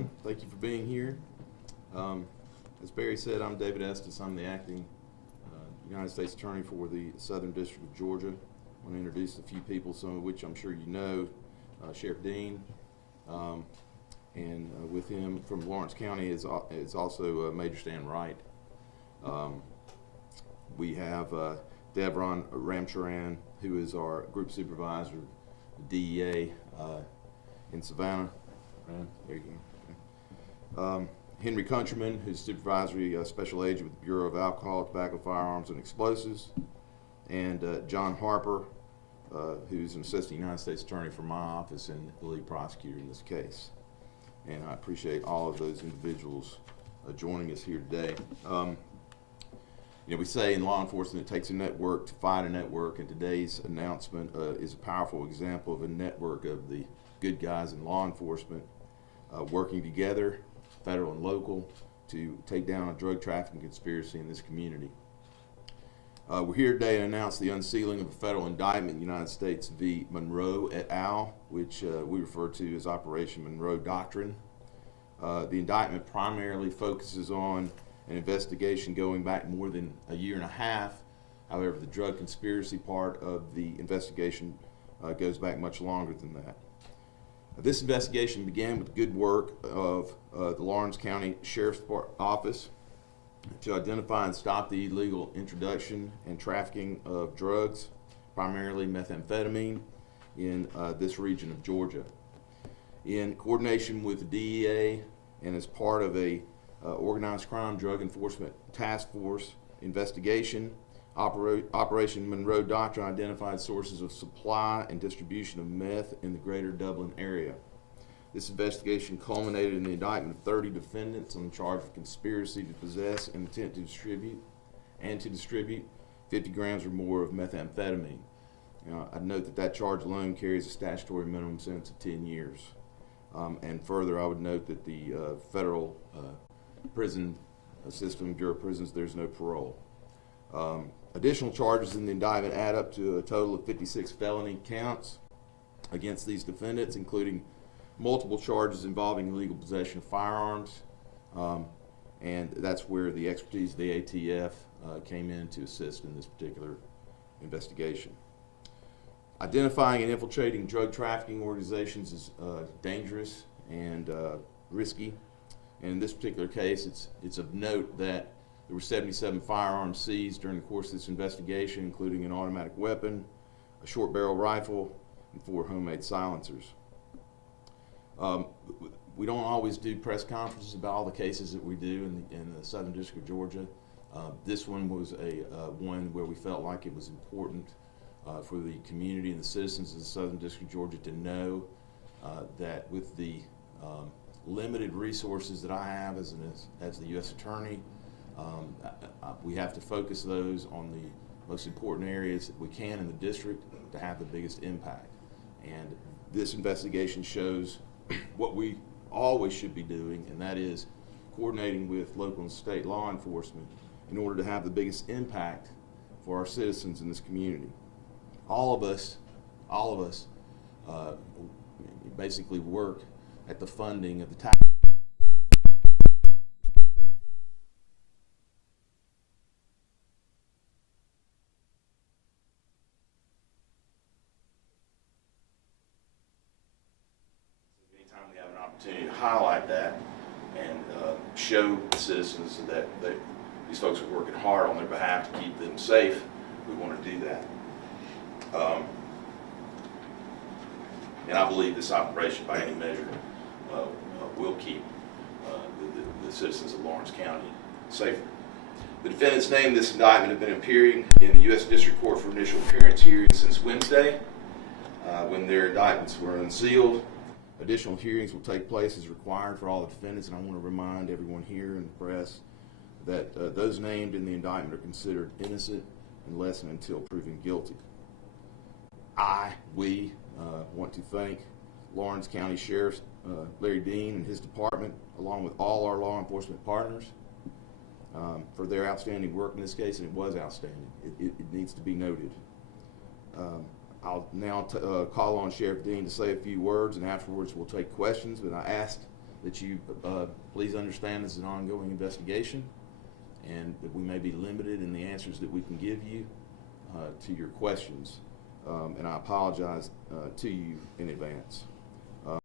everyone. Thank you for being here. As Barry said, I'm David Estes. I'm the acting United States Attorney for the Southern District of Georgia. I want to introduce a few people, some of which I'm sure you know. Sheriff Dean, and with him from Lawrence County is also Major Stan Wright. We have Devron Ramcharan, who is our group supervisor, DEA in Savannah. There you go. Okay. Henry Countryman, who's supervisory special agent with the Bureau of Alcohol, Tobacco, Firearms, and Explosives, and John Harper, who's an assistant United States attorney for my office and the lead prosecutor in this case. And I appreciate all of those individuals joining us here today. You know, we say in law enforcement it takes a network to fight a network, and today's announcement is a powerful example of a network of the good guys in law enforcement working together, federal and local, to take down a drug trafficking conspiracy in this community. We're here today to announce the unsealing of a federal indictment in the United States v. Monroe et al., which we refer to as Operation Monroe Doctrine. The indictment primarily focuses on an investigation going back more than a year and a half. However, the drug conspiracy part of the investigation goes back much longer than that. This investigation began with good work of the Lawrence County Sheriff's Office to identify and stop the illegal introduction and trafficking of drugs, primarily methamphetamine, in this region of Georgia. In coordination with the DEA and as part of a organized crime drug enforcement task force investigation, Operation Monroe Doctrine identified sources of supply and distribution of meth in the greater Dublin area. This investigation culminated in the indictment of 30 defendants on the charge of conspiracy to possess and intent to distribute 50 grams or more of methamphetamine. I'd note that charge alone carries a statutory minimum sentence of 10 years. And further, I would note that the federal prison system, Bureau of Prisons, there's no parole. Additional charges in the indictment add up to a total of 56 felony counts against these defendants, including multiple charges involving illegal possession of firearms, and that's where the expertise of the ATF came in to assist in this particular investigation. Identifying and infiltrating drug trafficking organizations is dangerous and risky. And in this particular case, it's of note that there were 77 firearms seized during the course of this investigation, including an automatic weapon, a short barrel rifle, and 4 homemade silencers. We don't always do press conferences about all the cases that we do in the Southern District of Georgia. This one was one where we felt like it was important for the community and the citizens of the Southern District of Georgia to know that with the limited resources that I have as the U.S. Attorney, we have to focus those on the most important areas that we can in the district to have the biggest impact. And this investigation shows what we always should be doing, and that is coordinating with local and state law enforcement in order to have the biggest impact for our citizens in this community. All of us basically work at the funding of the tax. Anytime we have an opportunity to highlight that and show citizens that these folks are working hard on their behalf to keep them safe, we want to do that. And I believe this operation, by any measure, will keep the citizens of Lawrence County safer. The defendants named in this indictment have been appearing in the U.S. District Court for initial appearance hearings since Wednesday, when their indictments were unsealed. Additional hearings will take place as required for all the defendants, and I want to remind everyone here in the press that those named in the indictment are considered innocent unless and until proven guilty. We want to thank Lawrence County Sheriff Larry Dean and his department, along with all our law enforcement partners, for their outstanding work in this case, and it was outstanding. It needs to be noted. I'll now call on Sheriff Dean to say a few words, and afterwards we'll take questions, but I asked that you please understand this is an ongoing investigation, and that we may be limited in the answers that we can give you to your questions. And I apologize to you in advance.